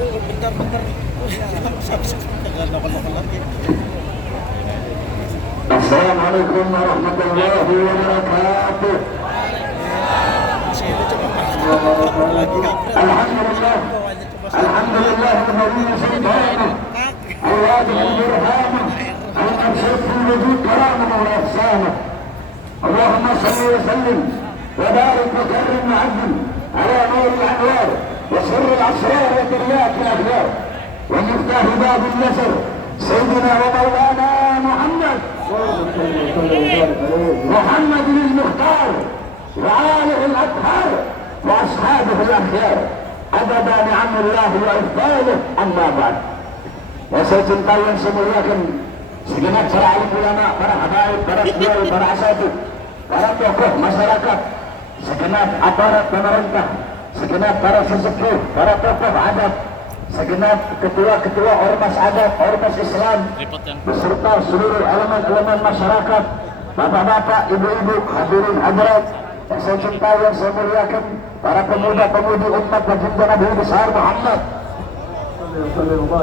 bentar-bentar jangan lokal-lokal lagi. Assalamualaikum warahmatullahi wabarakatuh. Alhamdulillah. Alhamdulillah Nabi Subhanahu Allah berhormat al-ansur wujud karamah wa ihsanah. Allahumma salli wa sallim wa barik wa karrim wa azim ala nur al-anwar wa sirr al-asrar wa tiryaq al-akhbar wa miftah bab al-nasr sayyidina wa maulana Muhammad محمد المختار وآله الأطهار وأصحابه الأخيار عدد نعم الله وإفضاله أما بعد. Ya saya cintai yang saya muliakan segenap para alim ulama, para habaib, para kiai, para asatidz, para tokoh masyarakat, segenap aparat pemerintah, segenap para sesepuh, para tokoh adat, segenap ketua-ketua ormas adat, ormas Islam, beserta seluruh elemen-elemen masyarakat, bapak-bapak, ibu-ibu, hadirin hadirat yang saya cintai, yang saya muliakan, para pemuda-pemudi umat baginda Nabi besar Muhammad,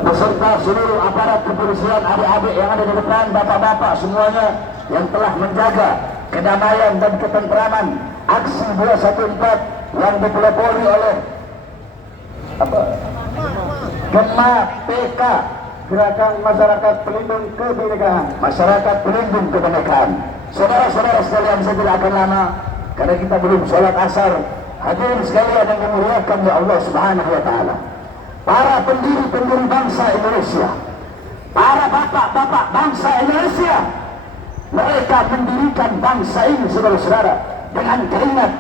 beserta seluruh aparat kepolisian, adik-adik yang ada di depan, bapak-bapak semuanya yang telah menjaga kedamaian dan ketentraman aksi 214 yang dipelopori oleh Gema PK, Gerakan Masyarakat Pelindung Kebinekaan, Masyarakat Pelindung Kebinekaan. Saudara-saudara sekalian, saya tidak akan lama karena kita belum sholat asar. Hadirin sekalian yang dimuliakan oleh Allah Subhanahu wa taala, para pendiri-pendiri bangsa Indonesia, para bapak-bapak bangsa Indonesia, mereka mendirikan bangsa ini, saudara-saudara, dengan keringat,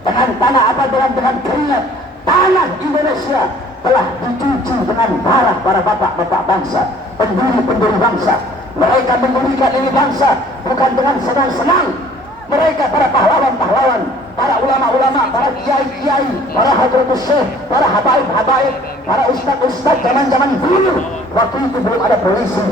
dengan tanah apa, dengan keringat. Tanah Indonesia telah dicuci dengan darah para bapak-bapak bangsa, pendiri-pendiri bangsa. Mereka mendirikan ini bangsa bukan dengan senang-senang. Mereka para pahlawan-pahlawan, para ulama-ulama, para kiai-kiai, para hadratus syekh, para habaib-habaib, para ustaz-ustaz zaman-zaman dulu. Waktu itu belum ada polisi,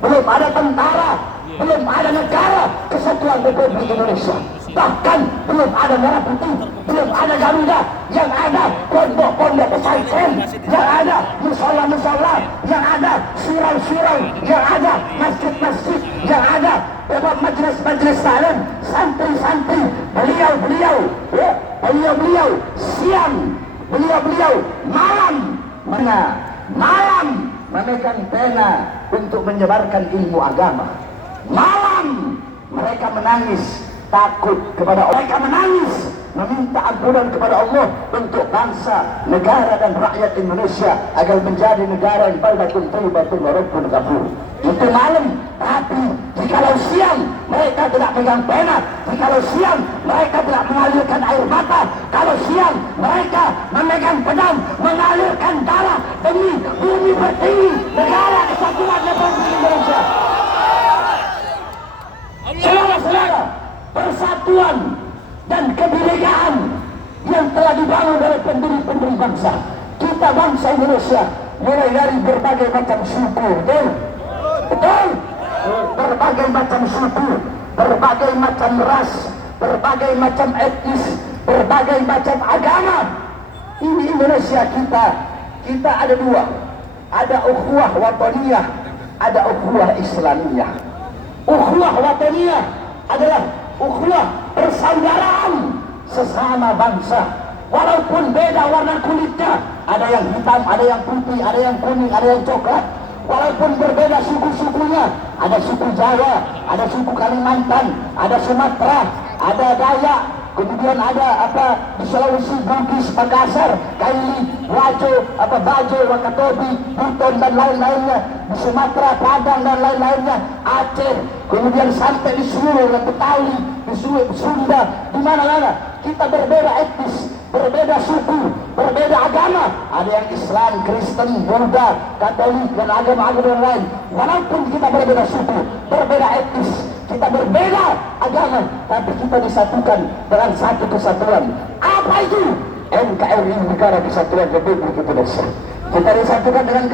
belum ada tentara, belum ada negara kesatuan Republik Indonesia. Bahkan belum ada merah putih, belum ada Garuda. Yang ada pondok-pondok pesantren, yang ada musola-musola, yang ada surau-surau, yang ada masjid-masjid, yang ada majelis-majelis salim, santri-santri, beliau-beliau siang, beliau-beliau malam memegang pena untuk menyebarkan ilmu agama. Malam mereka menangis takut kepada Allah, mereka menangis meminta ampunan kepada Allah untuk bangsa, negara dan rakyat Indonesia agar menjadi negara yang baldatun thayyibatun wa rabbun ghafur. Itu malam. Tapi jikalau siang mereka tidak pegang pena, jikalau siang mereka tidak mengalirkan air mata, kalau siang mereka memegang pedang, mengalirkan darah demi bumi pertiwi negara kesatuan Republik Indonesia. Saudara-saudara, persatuan dan kebinekaan yang telah dibangun oleh pendiri-pendiri bangsa kita, bangsa Indonesia, mulai dari berbagai macam suku, betul, berbagai macam suku, berbagai macam ras, berbagai macam etnis, berbagai macam agama. Ini Indonesia kita ada dua, ada ukhuwah wataniyah, ada ukhuwah islamiyah. Ukhuwah wataniyah adalah ukhuwah persaudaraan sesama bangsa, walaupun beda warna kulitnya, ada yang hitam, ada yang putih, ada yang kuning, ada yang coklat, walaupun berbeda suku-sukunya, ada suku Jawa, ada suku Kalimantan, ada Sumatera, ada Dayak, kemudian ada di Sulawesi, Bugis, Makassar, Kaili, Wajo, Bajo, Wakatobi, Buton dan lain-lainnya, di Sumatera, Padang dan lain-lainnya, Aceh, kemudian sampai di seluruh Betawi, di Sunda, di mana-mana kita berbeda etnis, berbeda suku, berbeda agama, ada yang Islam, Kristen, Buddha, Katolik dan agama-agama yang lain. Walaupun kita berbeda suku, berbeda etnis, kita berbeda agama, tapi kita disatukan dengan satu kesatuan. Apa itu? NKRI, Negara Kesatuan Republik Indonesia. Kita disatukan dengan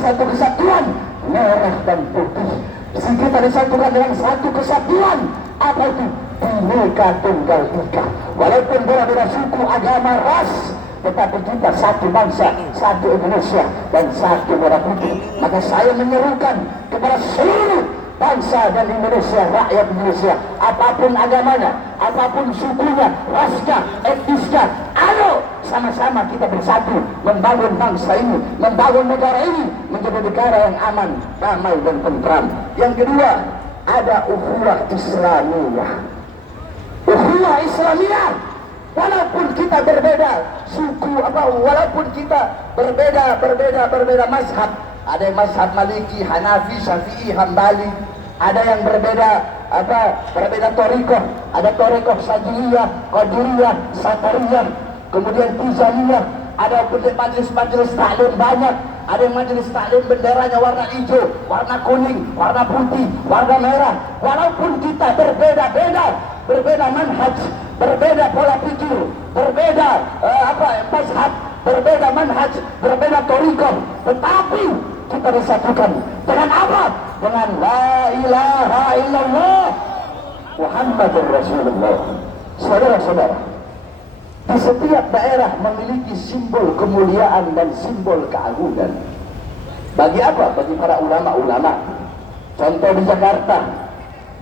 satu kesatuan merah dan putih. Kita disatukan dengan satu kesatuan. Apa itu? Bhinneka Tunggal Ika. Walaupun berbeda suku, agama, ras, tetapi kita satu bangsa, satu Indonesia, dan satu merah putih. Maka saya menyerukan kepada seluruh bangsa dan Indonesia, rakyat Indonesia, apapun agamanya, apapun sukunya, rasnya, etnisnya, ayo sama-sama kita bersatu membangun bangsa ini, membangun negara ini menjadi negara yang aman, damai dan tentram. Yang kedua, ada ukhuwah Islamiyah. Ukhuwah Islamiyah, walaupun kita berbeda suku, walaupun kita berbeda mazhab, ada yang mazhab Maliki, Hanafi, Syafi'i, Hambali, ada yang berbeda thariqah, ada thariqah Sajiliyah, Qadiriyah, Satariyah, kemudian Tizaniyah, ada majelis-majelis taklim banyak, ada yang majelis taklim benderanya warna hijau, warna kuning, warna putih, warna merah. Walaupun kita berbeda manhaj, berbeda pola pikir, berbeda mazhab, berbeda manhaj, berbeda thariqah, tetapi kita disatukan dengan apa? Dengan la ilaha illallah Muhammadur Rasulullah. Saudara-saudara, di setiap daerah memiliki simbol kemuliaan dan simbol keagungan. Bagi apa? Bagi para ulama-ulama. Contoh di Jakarta.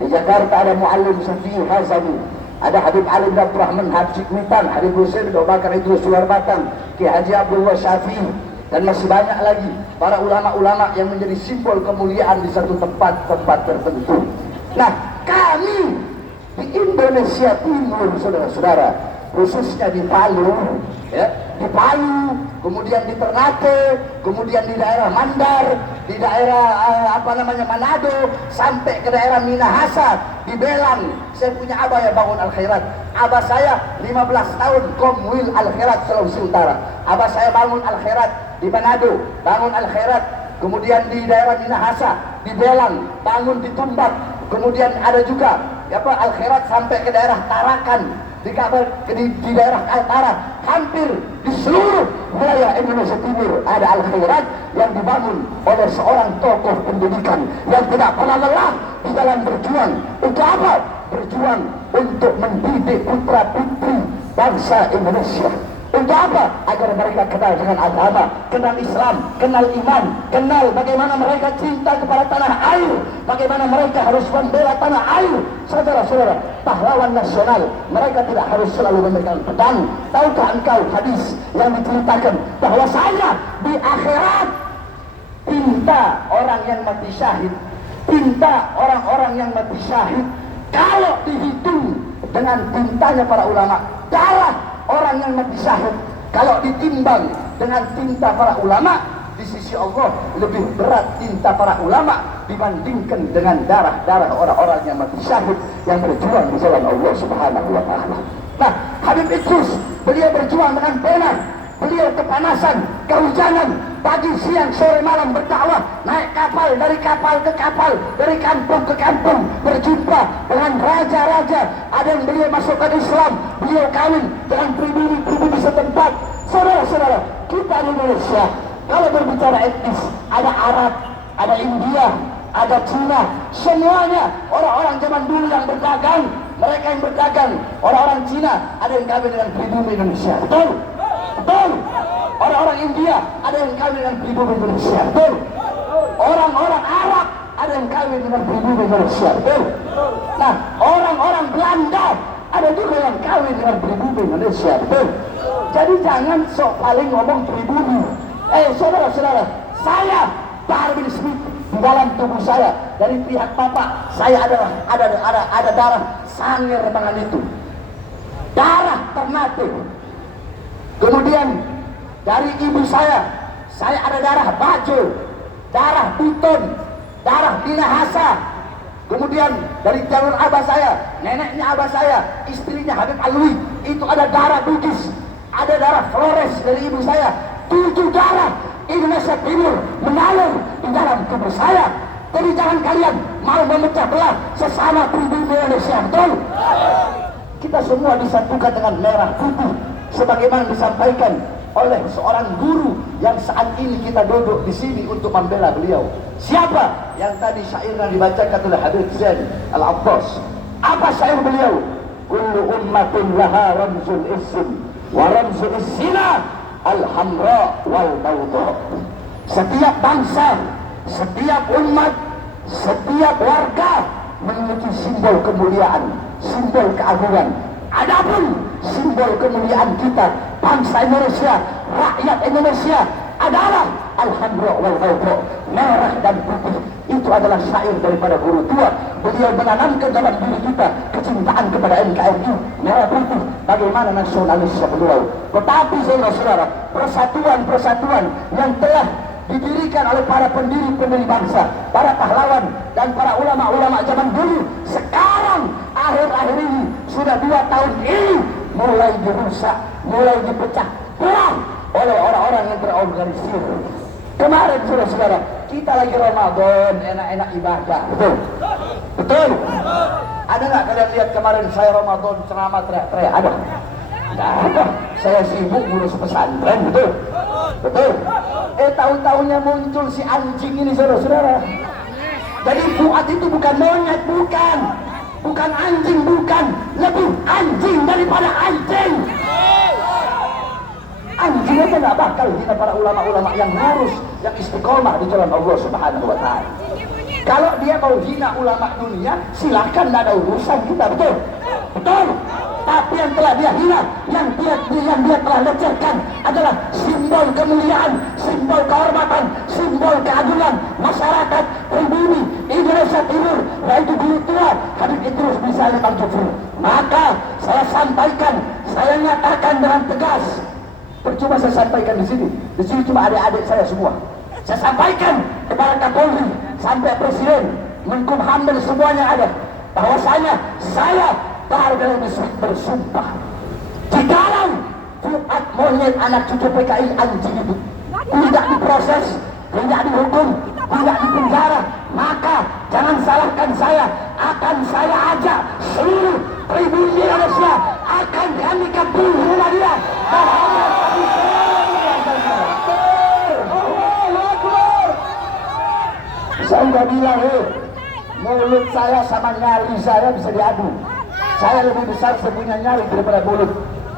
Di Jakarta ada Muallim Syafi'i Hazami, ada Habib Ali bin Abdurrahman Habib Mitan, Habib Hussein bin Abu Bakar Idrus Suwarbatan, Ki Haji Abdullah Syafi'i, dan masih banyak lagi para ulama-ulama yang menjadi simbol kemuliaan di satu tempat tertentu. Nah, kami di Indonesia Timur, saudara-saudara, khususnya di Palu, ya, di Palu, kemudian di Ternate, kemudian di daerah Mandar, di daerah Manado, sampai ke daerah Minahasa, di Belang. Saya punya abah yang bangun Al-Khairat. Abah saya 15 tahun Komwil Al-Khairat Sulawesi Utara. Abah saya bangun Al-Khairat di Manado, bangun Al-Khairat, kemudian di daerah Minahasa, di Belang, bangun di Tumbak, kemudian ada juga Al-Khairat sampai ke daerah Tarakan, di daerah Kaltara. Hampir di seluruh wilayah Indonesia Timur ada Al-Khairat yang dibangun oleh seorang tokoh pendidikan yang tidak pernah lelah di dalam berjuang. Untuk apa? Berjuang untuk mendidik putra putri bangsa Indonesia. Untuk apa? Agar mereka kenal dengan agama, kenal Islam, kenal iman, kenal bagaimana mereka cinta kepada tanah air, bagaimana mereka harus membela tanah air. Saudara-saudara, pahlawan nasional, mereka tidak harus selalu memegang pedang. Tahukah engkau hadis yang diceritakan bahwasanya di akhirat tinta orang yang mati syahid, tinta orang-orang yang mati syahid, kalau dihitung dengan tintanya para ulama, darah orang yang mati syahid kalau ditimbang dengan tinta para ulama, di sisi Allah lebih berat tinta para ulama dibandingkan dengan darah-darah orang-orang yang mati syahid yang berjuang di jalan Allah Subhanahu wa taala. Nah, Habib Idrus, beliau berjuang dengan pena, beliau kepanasan, kehujanan, pagi, siang, sore, malam berdakwah, naik kapal ke kapal, dari kampung ke kampung, berjumpa dengan raja-raja. Ada yang beliau masukkan Islam, beliau kawin dengan pribumi setempat. Saudara-saudara, kita di Indonesia, kalau berbicara etnis, ada Arab, ada India, ada Cina, semuanya orang-orang zaman dulu yang berdagang. Mereka yang berdagang, orang-orang Cina, ada yang kawin dengan pribumi Indonesia. Betul? Betul. Orang-orang India ada yang kawin dengan pribumi Indonesia. Betul. Orang-orang Arab ada yang kawin dengan pribumi Indonesia. Betul. Nah, orang-orang Belanda ada juga yang kawin dengan pribumi Indonesia. Betul. Jadi jangan sok paling ngomong pribumi. Saudara-saudara, saya Bahar bin Smith, di dalam tubuh saya dari pihak bapak saya ada darah Sangir tangan itu, darah Ternate. Kemudian dari ibu saya ada darah Bajo, darah Buton, darah Minahasa. Kemudian dari jalur abah saya, neneknya abah saya, istrinya Habib Alwi, itu ada darah Bugis, ada darah Flores dari ibu saya. 7 darah Indonesia Timur mengalir di dalam tubuh saya. Jadi jangan kalian mau memecah belah sesama pribumi Indonesia. Betul? Kita semua disatukan dengan merah putih, sebagaimana disampaikan oleh seorang guru yang saat ini kita duduk di sini untuk membela beliau. Siapa? Yang tadi syairnya dibacakan oleh Habib Zain Al-Abbas. Apa syair beliau? Kullu ummatin laha ramzul ism wa ramzul isina al-hamra wal bawda. Setiap bangsa, setiap umat, setiap warga memiliki simbol kemuliaan, simbol keagungan. Adapun simbol kemuliaan kita, bangsa Indonesia, rakyat Indonesia adalah al-hamra wal bawda, merah dan putih. Itu adalah syair daripada guru tua. Beliau menanamkan dalam diri kita kecintaan kepada NKRI, merah putih, bagaimana nasionalisme beliau. Tetapi saudara-saudara, persatuan-persatuan yang telah didirikan oleh para pendiri-pendiri bangsa, para pahlawan dan para ulama-ulama zaman dulu, sekarang akhir-akhir ini sudah 2 tahun ini mulai dirusak, mulai dipecah belah oleh orang-orang yang terorganisir. Kemarin saudara-saudara, kita lagi Ramadan, enak-enak ibadah, betul? Betul? Ada nggak kalian lihat kemarin saya Ramadan ceramah teriak-teriak? Ada? Nggak ada. Saya sibuk ngurus pesantren, betul? Betul? Tahun-tahunnya muncul si anjing ini saudara-saudara. Jadi Fuad itu bukan monyet, bukan anjing, bukan, lebih anjing daripada anjing. Anjing aja nggak bakal hina para ulama-ulama yang lurus, yang istiqomah di jalan Allah Subhanahu wa Ta'ala. Kalau dia mau hina ulama dunia, silahkan, nggak ada urusan kita, betul? Betul. Tapi yang telah dia hina, yang dia telah lecehkan adalah simbol kemuliaan, simbol kehormatan, simbol keagungan masyarakat pribumi Indonesia Timur, yaitu guru tua Habib Idrus bin Salim Al-Jufri. Maka saya sampaikan, saya nyatakan dengan tegas. Percuma saya sampaikan di sini cuma adik-adik saya semua. Saya sampaikan kepada Kapolri sampai Presiden, Menkumham dan semuanya ada, bahwasanya saya Targa bersumpah, jikalau Fuad monyet anak cucu PKI anjing itu tidak diproses, tidak dihukum, tidak dipenjara, maka jangan salahkan saya. Akan saya ajak seluruh pribumi Indonesia, akan kami kepung rumah dia. Saya udah bilang, mulut saya sama nyali saya bisa diadu. Saya lebih besar punya nyali daripada mulut.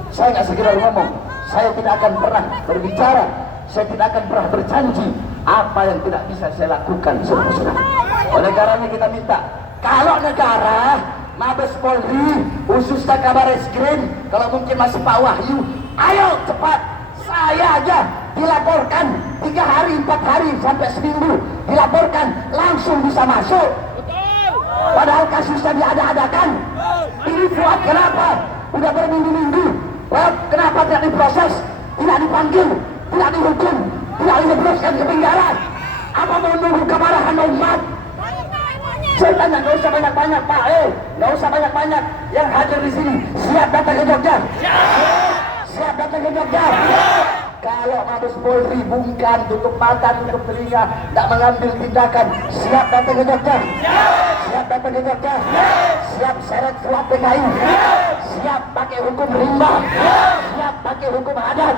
Saya nggak sekedar ngomong, saya tidak akan pernah berbicara, saya tidak akan pernah berjanji apa yang tidak bisa saya lakukan, saudara-saudara. Oleh karenanya kita minta, kalau negara, Mabes Polri, khususnya Kabar Eskrim, kalau mungkin masih Pak Wahyu, ayo cepat, saya aja dilaporkan 3 hari, 4 hari sampai seminggu, dilaporkan langsung bisa masuk. Padahal kasusnya diada-adakan. Ini Fuad kenapa? Udah berminggu-minggu. Kenapa tidak diproses? Tidak dipanggil? Tidak dihukum? Tidak dijebloskan ke penjara? Apa mau nunggu kemarahan umat? Saya tanya, nggak usah banyak-banyak Pak. Nggak usah banyak-banyak. Yang hadir di sini siap datang ke Jogja? Siap datang ke Jogja? Kalau Mabes Polri bungkam, tutup mata, tutup telinga, tidak mengambil tindakan, siap datang ke Jogja? Siap datang ke Jogja? Siap seret Fuad PKI? Siap pakai hukum rimba? Siap pakai hukum adat?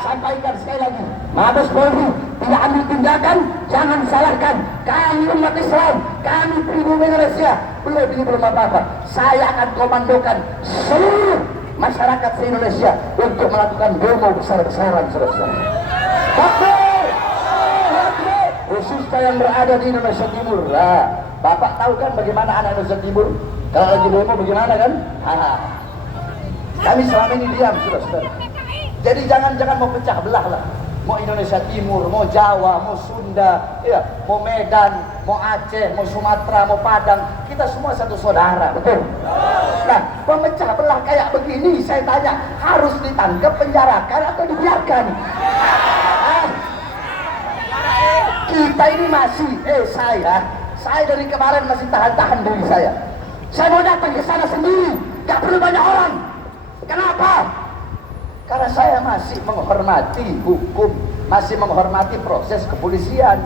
Sampaikan sekali lagi, Mabes Polri tidak ambil tindakan, jangan salahkan kami umat Islam, kami pribumi Indonesia. Belum apa-apa. Saya akan komandokan seluruh masyarakat se-Indonesia untuk melakukan demo besar-besaran, saudara-saudara. Takbir! Khususnya yang berada di Indonesia Timur. Nah, Bapak tahu kan bagaimana anak Indonesia Timur kalau lagi demo bagaimana kan? Kami selama ini diam, saudara-saudara. Jadi jangan mau pecah belah lah. Mau Indonesia Timur, mau Jawa, mau Sunda, ya, mau Medan, mau Aceh, mau Sumatera, mau Padang, kita semua satu saudara, betul? Nah, pemecah belah kayak begini, saya tanya, harus ditangkap, penjarakan atau dibiarkan? Kita ini masih, saya dari kemarin masih tahan-tahan diri saya. Saya mau datang ke sana sendiri, gak perlu banyak orang. Kenapa? Karena saya masih menghormati hukum, masih menghormati proses kepolisian.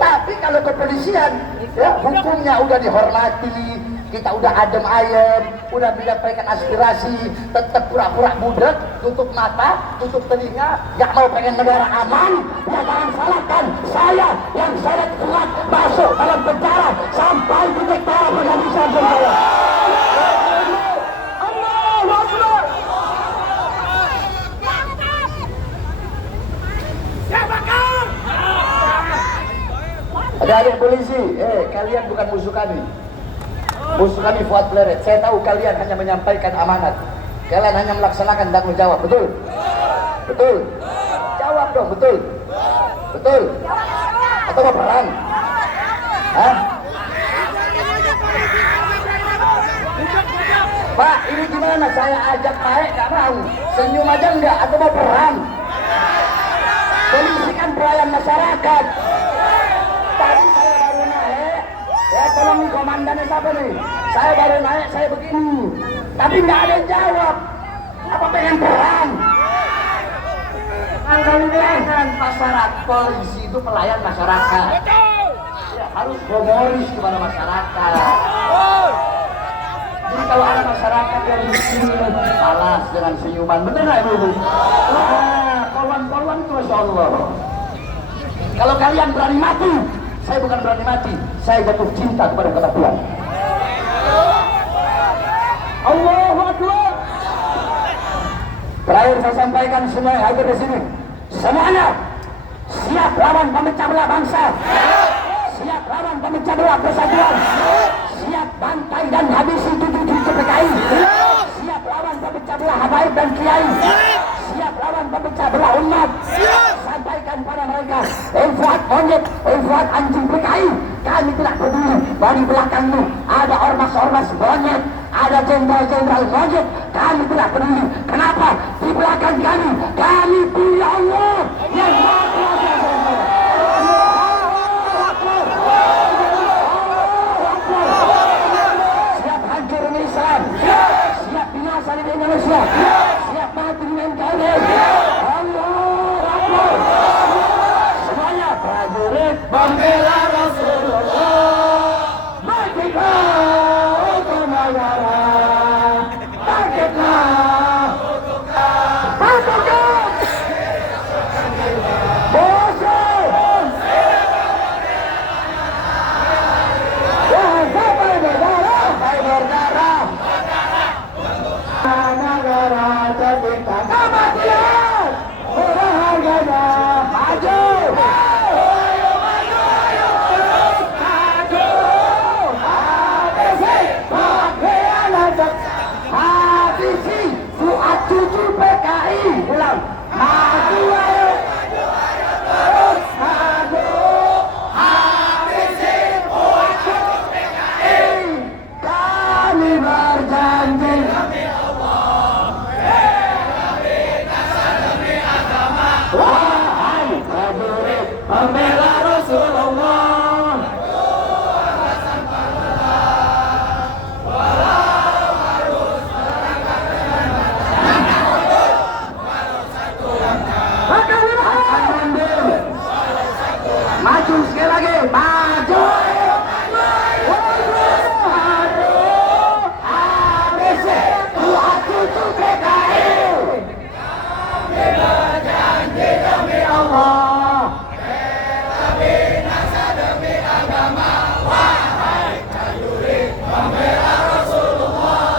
Tapi kalau kepolisian, ya, hukumnya udah dihormati, kita udah adem ayem, udah menyampaikan aspirasi, tetap pura-pura budek, tutup mata, tutup telinga, gak mau pengen negara aman, ya jangan salahkan saya yang seret Fuad masuk dalam penjara sampai titik darah penghabisan saya. Adik-adik polisi, kalian bukan musuh kami. Musuh kami Fuad Pleret. Saya tahu kalian hanya menyampaikan amanat. Kalian hanya melaksanakan tanggung jawab, betul? Betul? Jawab dong, betul? Betul? Atau mau perang? Hah? Pak, ini gimana? Saya ajak naik, gak mau. Senyum aja enggak, atau mau perang? Polisi kan pelayan masyarakat. Tadi saya baru naik, ya tolong nih komandannya siapa nih? Saya baru naik, saya begini. Tapi nggak ada yang jawab. Apa pengen perang? Kan kami bilang masyarakat, polisi itu pelayan masyarakat. Ya, harus humoris kepada masyarakat. Jadi kalau ada masyarakat yang disini balas dengan senyuman, bener nggak ibu? Wah, kawan-kawan itu masya Allah. Kalau kalian berani mati, saya bukan berani mati, saya jatuh cinta kepada kata Tuhan. Allahu Akbar. Terakhir saya sampaikan semua yang hadir di sini, semuanya siap lawan pemecah belah bangsa, siap lawan pemecah belah persatuan, siap bantai dan habisi cucu-cucu PKI, siap lawan pemecah belah habaib dan kiai, siap lawan pemecah belah umat. Sampaikan pada mereka, Fuad monyet, Fuad anjing PKI, kami tidak peduli. Dari belakangmu ada ormas-ormas monyet, ada jenderal-jenderal monyet, kami tidak peduli. Kenapa? Di belakang kami punya Allah yang Maha Kuasa. Siap hancur Islam, siap binasa di Indonesia, siap mati di NKRI. Allah Akbar. Semuanya prajurit membela Rasulullah, merdeka untuk negara, bangkitlah untuk pasukan musuh. Sampai berdarah, negara tercinta kematian, berharganya maju. Habisi Fuad cucu PKI, ulang, maju ayo, terus maju, habisi Fuad cucu PKI. Kami berjanji demi Allah, demi nasa, demi agama. Wahai prajurit pembela Rasulullah, maju sekali lagi, maju, ABC Fuad cucu PKI. Kami berjanji demi Allah, demi nasa, demi agama. Wahai prajurit pembela Rasulullah,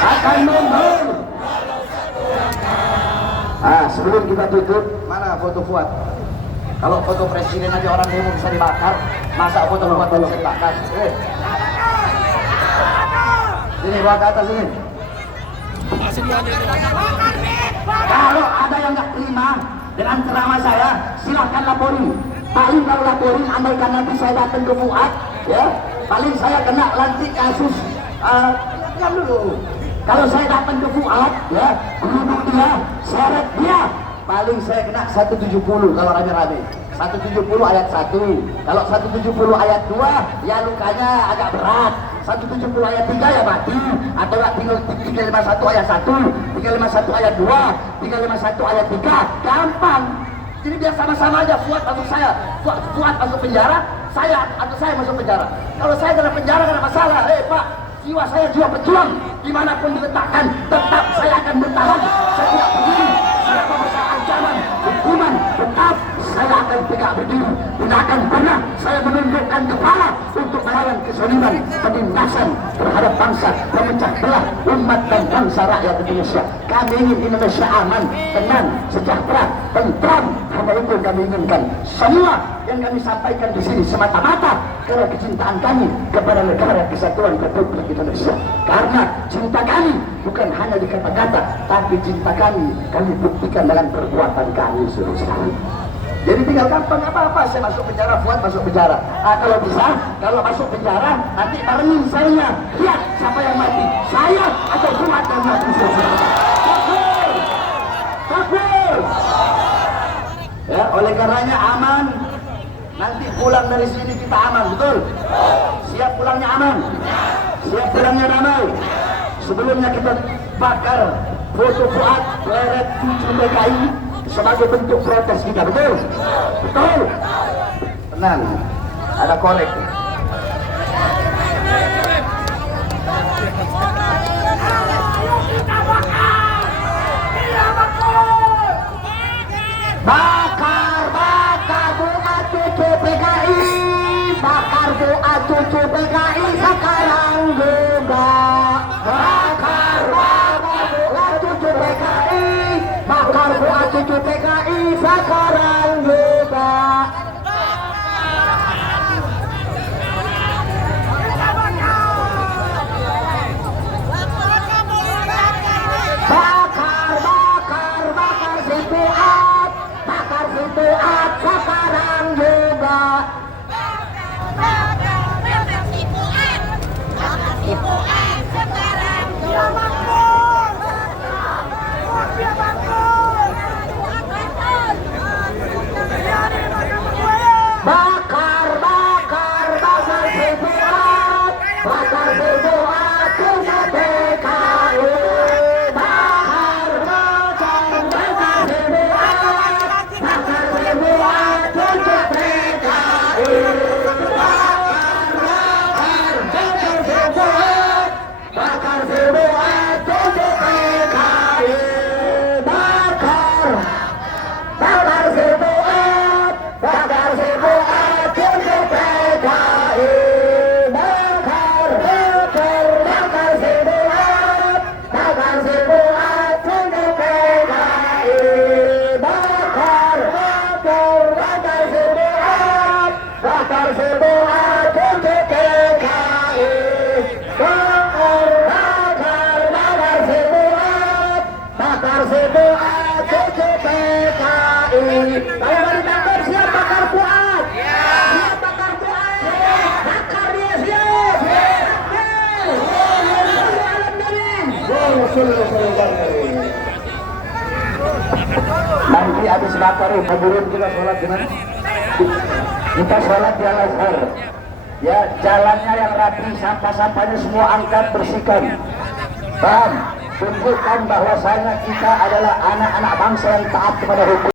akan mundur. Sebelum kita tutup, mana foto Fuad? Kalau foto presiden aja orang demo bisa dibakar, masa foto Fuad bisa dibakar? Sini, bawa ke atas sini. Kalau ada yang nggak terima dengan ceramah saya, silahkan laporin. Paling kalau laporin, andaikan nanti saya datang ke Fuad, ya, paling saya kena nanti kasus. Diam dulu. Kalau saya datang ke Fuad, ya, duduk dia, seret dia, paling saya kena 170 kalau rame-rame. 170 ayat 1. Kalau 170 ayat 2, ya lukanya agak berat. 170 ayat 3 ya mati. Atau nggak, tinggal 351 ayat 1, 351 ayat 2, 351 ayat 3, gampang. Jadi biar sama-sama aja, Fuad masuk saya, Fuad masuk penjara, saya atau saya masuk penjara. Kalau saya dalam penjara karena masalah, Pak, jiwa saya jiwa pejuang, dimanapun diletakkan, tetap saya akan bertahan. Saya tidak peduli siapa besar ancaman, hukuman, tetap saya akan tegak berdiri. Tidak akan pernah saya menundukkan kepala untuk melawan kezaliman, penindasan terhadap bangsa, memecah belah umat dan bangsa rakyat Indonesia. Kami ingin Indonesia aman, tenang, sejahtera, tentram. Hanya itu yang kami inginkan. Semua yang kami sampaikan di sini semata-mata karena kecintaan kami kepada negara kesatuan Republik Indonesia. Karena cinta kami bukan hanya di kata-kata, tapi cinta kami buktikan dalam perbuatan kami, saudara-saudara. Jadi tinggal gampang apa-apa, saya masuk penjara, Fuad masuk penjara. Kalau bisa, kalau masuk penjara, nanti barengin saya. Lihat siapa yang mati, saya atau Fuad yang mati, saudara. Takbir! Ya, oleh karenanya aman. Nanti pulang dari sini kita aman, betul? Siap pulangnya aman? Siap pulangnya damai? Sebelumnya kita bakar foto Fuad pleret cucu PKI sebagai bentuk protes kita, betul? Betul? Tenang, ada korek. Bakar doa cucu PKI, bakar doa cucu PKI sekarang juga. Bakar doa cucu PKI, bakar doa cucu PKI sekarang juga. Bakar si Fuad, bakar si Fuad sekarang juga. Bakar si Fuad, bakar si Fuad sekarang juga. Dia bangun. Bakar si Fuad, bakar si Fuad cucu PKI. Kalau mau ditangkap siap bakar Fuad. Siap bakar Fuad. Bakar dia siap. Nanti habis bakar kemudian kita sholat dengan kita sholat di Al-Azhar. Ya, jalannya yang rapi, sampah-sampahnya semua angkat, bersihkan. Paham? Tunjukkan bahwasanya kita adalah anak-anak bangsa yang taat kepada hukum.